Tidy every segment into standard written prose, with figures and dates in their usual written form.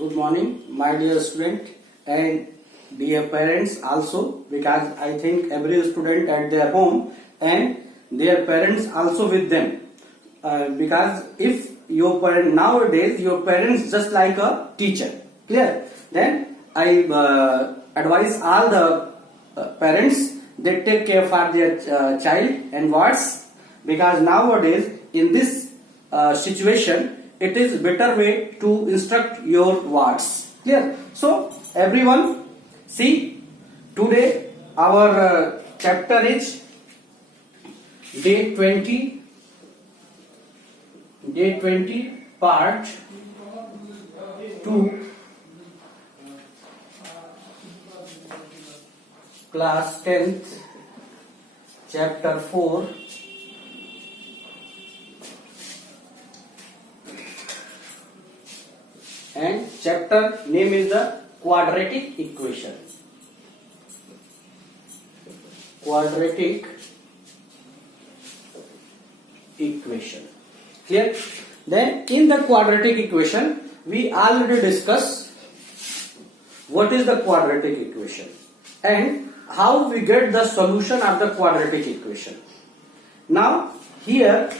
Good morning, my dear student and dear parents also, because I think every student at their home and their parents also with them. Because if your parent nowadays your parents just like a teacher, clear? Then I advise all the parents they take care for their child and wards, because nowadays in this situation it is better way to instruct your wards. Clear? So everyone, see, today our chapter is day 20 part 2, class 10th, chapter 4, and chapter name is the quadratic equation. Quadratic equation. Clear? Then in the quadratic equation we already discussed what is the quadratic equation and how we get the solution of the quadratic equation. Now here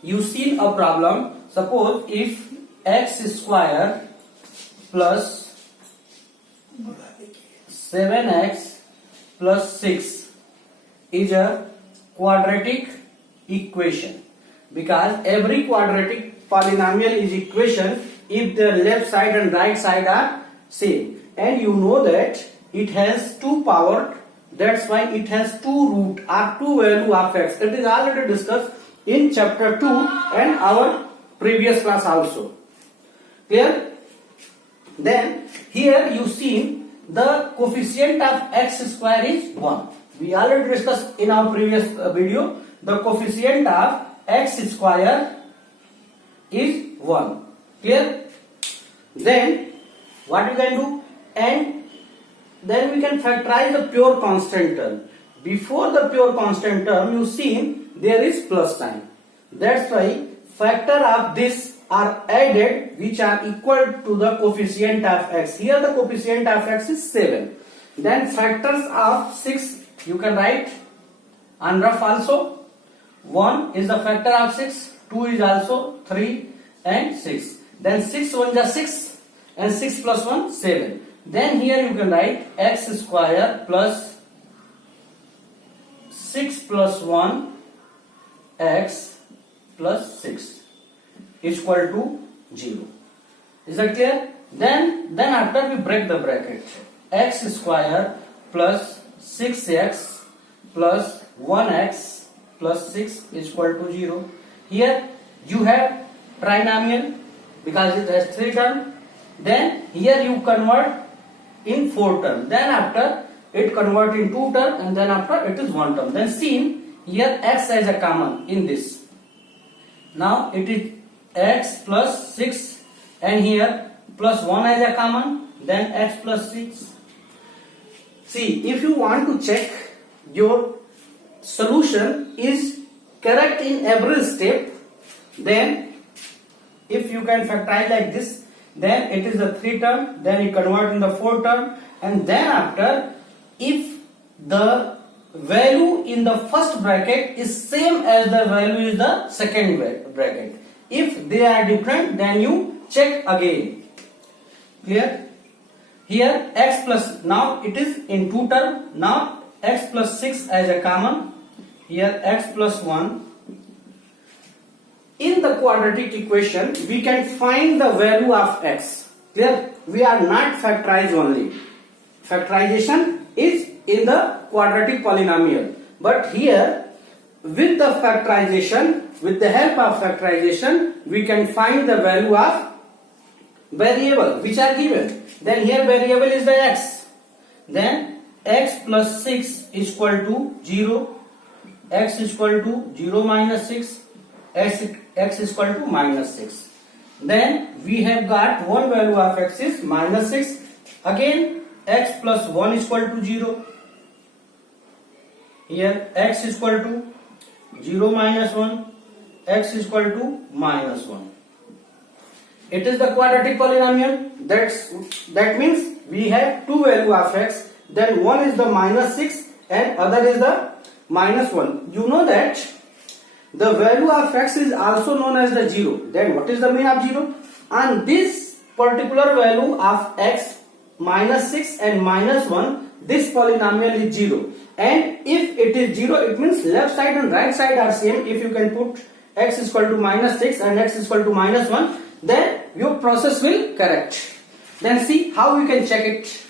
you see a problem. Suppose if x square plus 7x plus 6 is a quadratic equation, because every quadratic polynomial is equation if the left side and right side are same, and you know that it has two power, that's why it has two root or two value of x. It is already discussed in chapter 2 and our previous class also. Clear? Then here you see the coefficient of x square is 1. We already discussed in our previous video the coefficient of x square is 1. Clear? Then what you can do, and then we can factorize the pure constant term. Before the pure constant term you see there is plus sign. That's why factor of this are added which are equal to the coefficient of x. Here the coefficient of x is 7. Then factors of 6 you can write on rough also. 1 is the factor of 6, 2 is also 3 and 6. Then 6 1 is 6 and 6 plus 1 7. Then here you can write x square plus 6 plus 1 x plus 6 is equal to 0. Is that clear? Then after we break the bracket, x square plus 6x plus 1x plus 6 is equal to 0. Here you have trinomial because it has 3 terms. Then here you convert in 4 terms. Then after it convert in 2 terms, and then after it is 1 term. Then see here x as a common in this. Now it is x plus 6 and here plus 1 as a common, then x plus 6. See, if you want to check your solution is correct in every step, then if you can factorize like this, then it is the 3 term, then you convert in the 4 term, and then after if the value in the first bracket is same as the value in the second bracket. If they are different, then you check again. Clear? Here x plus, now it is in 2 term. Now x plus 6 as a common. Here x plus 1. In the quadratic equation, we can find the value of x. Clear? We are not factorize only. Factorization is in the quadratic polynomial. But here, with the factorization, with the help of factorization, we can find the value of variable which are given. Then here variable is the x. Then x plus 6 is equal to 0. X is equal to 0 minus 6. X is equal to minus 6. Then we have got one value of x is minus 6. Again x plus 1 is equal to 0. Here x is equal to 0 minus 1. X is equal to minus 1. It is the quadratic polynomial. That means we have two value of x. Then one is the -6 and other is the -1. You know that the value of x is also known as the 0. Then what is the mean of 0? And this particular value of x -6 and -1, this polynomial is 0. And if it is 0, it means left side and right side are same. If you can put x is equal to -6 and x is equal to -1, then your process will correct. Then see how you can check it.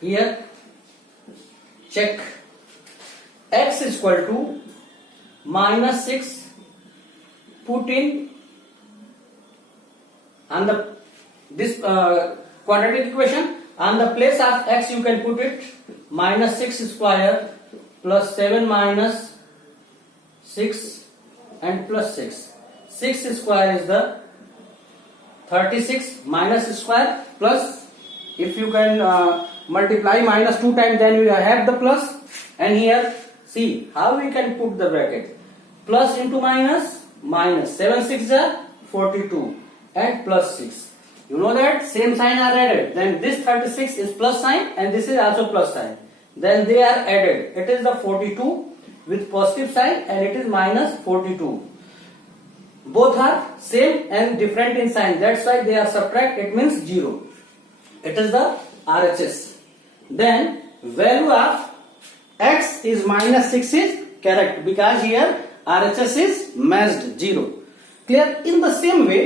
Here, check x is equal to -6, put in and this quadratic equation, on the place of x you can put it -6 square plus 7 minus 6 and plus 6. 6 square is the 36 minus square plus, if you can multiply minus 2 times, then you have the plus. And here see how we can put the bracket. Plus into minus, minus 7 6 are 42 and plus 6. You know that same sign are added. Then this 36 is plus sign and this is also plus sign. Then they are added. It is the 42 with positive sign and it is minus 42. Both are same and different in sign. That's why they are subtract. It means 0. It is the RHS. Then value of x is -6 is correct because here RHS is matched 0. Clear? In the same way,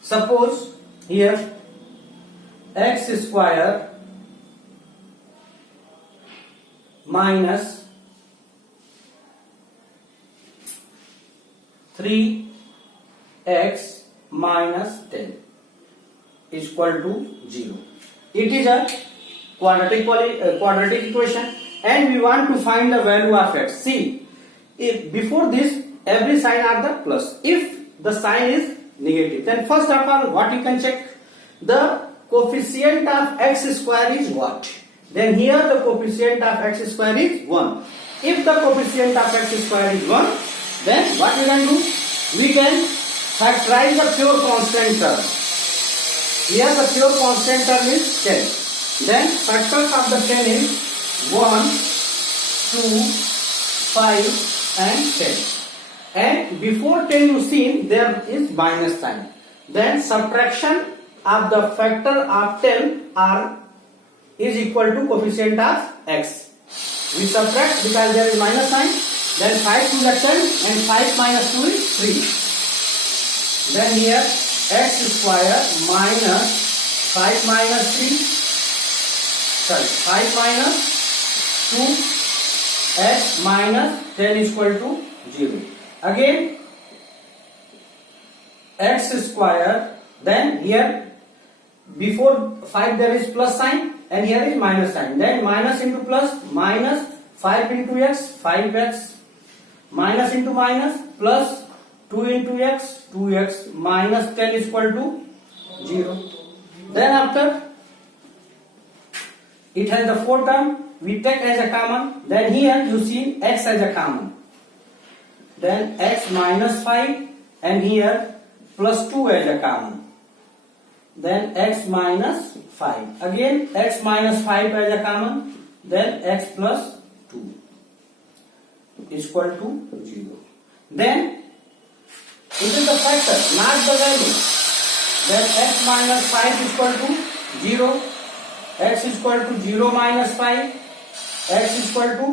suppose here x square minus 3x minus 10 is equal to 0. It is a quadratic equation and we want to find the value of x. See, if before this every sign are the plus. If the sign is negative, then first of all what you can check? The coefficient of x square is what? Then here the coefficient of x square is 1. If the coefficient of x square is 1, then what we can do? We can factorize the pure constant term. Here the pure constant term is 10. Then factors of the 10 is 1, 2, 5 and 10. And before 10 you see there is minus sign. Then subtraction of the factor of 10 is equal to coefficient of x. We subtract because there is minus sign. Then 5 to the 10 and 5 minus 2 is 3. Then here x square minus 5 minus 5 minus 2 x minus 10 is equal to 0. Again x square, then here before 5 there is plus sign and here is minus sign. Then minus into plus, minus 5 into x, 5x, minus into minus, plus 2 into x, 2x, minus 10 is equal to 0. Then after it has the 4 term, we take as a common. Then here you see x as a common. Then x minus 5 and here plus 2 as a common. Then x minus 5. Again x minus 5 as a common. Then x plus 2 is equal to 0. Then it is the factor, not the value. Then x minus 5 is equal to 0. X is equal to 0 minus 5. X is equal to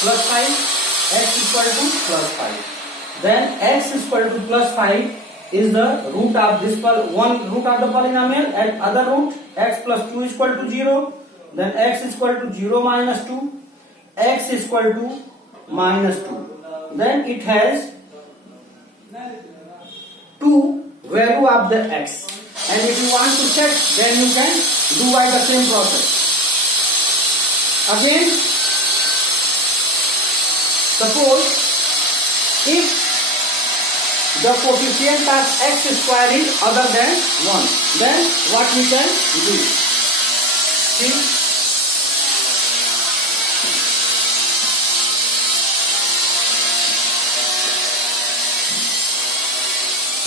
plus 5. X is equal to plus 5. Then x is equal to plus 5 is the root of this one root of the polynomial, and other root x plus 2 is equal to 0. Then x is equal to 0 minus 2. X is equal to minus 2. Then it has 2 value of the x. And if you want to check, then you can do by the same process. Again, suppose if the coefficient of x square is other than 1, then what we can do? See,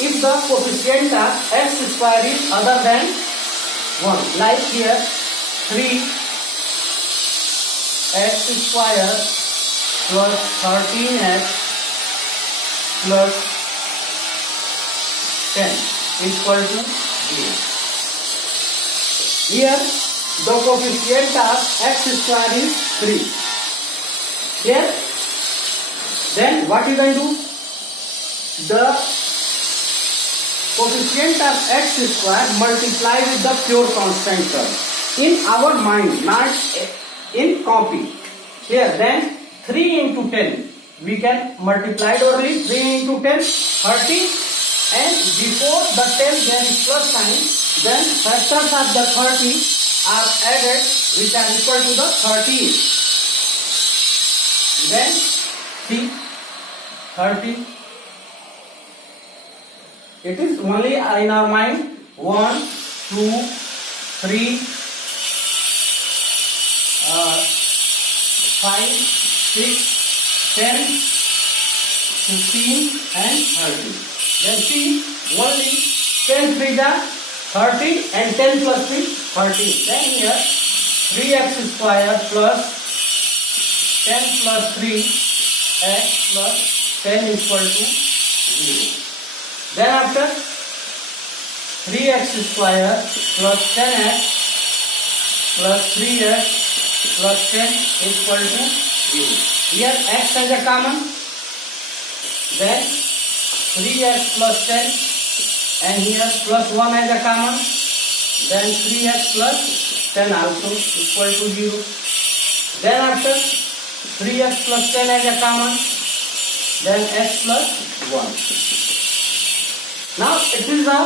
if the coefficient of x square is other than 1, like here 3x square plus 13x plus 10 equal to 0. Here the coefficient of x square is 3. Here, then what you can do? The coefficient of x square multiply with the pure constant term in our mind, not in copy. Here, then 3 into 10 we can multiply totally. 3 into 10 30, and before the 10 there is plus sign, then factors of the 30 are added which are equal to the 30. Then see 30. It is only in our mind 1, 2, 3, 5, 6, 10, 15 and 30. Then see only 10 3 are 30 and 10 plus 3 30. Then here 3x square plus 10 plus 3x plus 10 equal to 0. Then after 3x square plus 10x plus 3x plus 10 equal to 0. Here x as a common. Then 3x plus 10 and here plus 1 as a common. Then 3x plus 10 also equal to 0. Then after 3x plus 10 as a common. Then x plus 1. Now it is a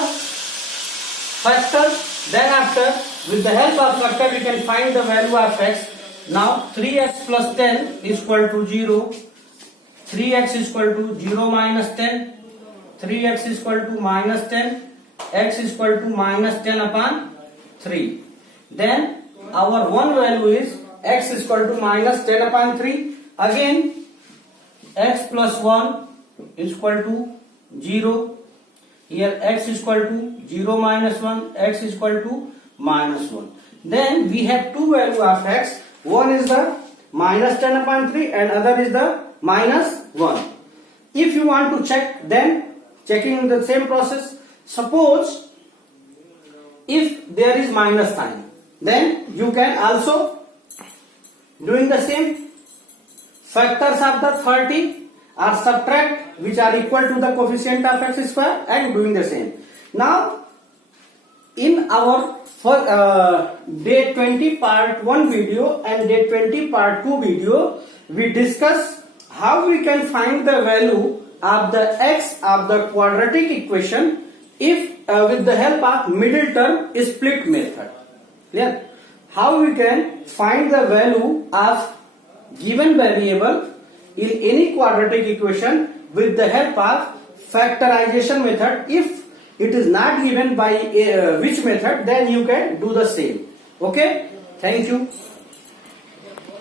factor. Then after with the help of factor we can find the value of x. Now 3x plus 10 is equal to 0. 3x is equal to 0 minus 10. 3x is equal to minus 10. X is equal to minus 10 upon 3. Then our one value is x is equal to minus 10 upon 3. Again x plus 1 is equal to 0. Here x is equal to 0 minus 1, x is equal to minus 1. Then we have two values of x. One is the minus 10 upon 3 and other is the minus 1. If you want to check, then checking the same process. Suppose if there is minus sign, then you can also doing the same. Factors of the 30 are subtract which are equal to the coefficient of x square and doing the same. Now in our day 20 part 1 video and day 20 part 2 video, we discuss how we can find the value of the x of the quadratic equation if with the help of middle term split method. Clear? How we can find the value of given variable in any quadratic equation with the help of factorization method. If it is not given by which method, then you can do the same. Okay, thank you.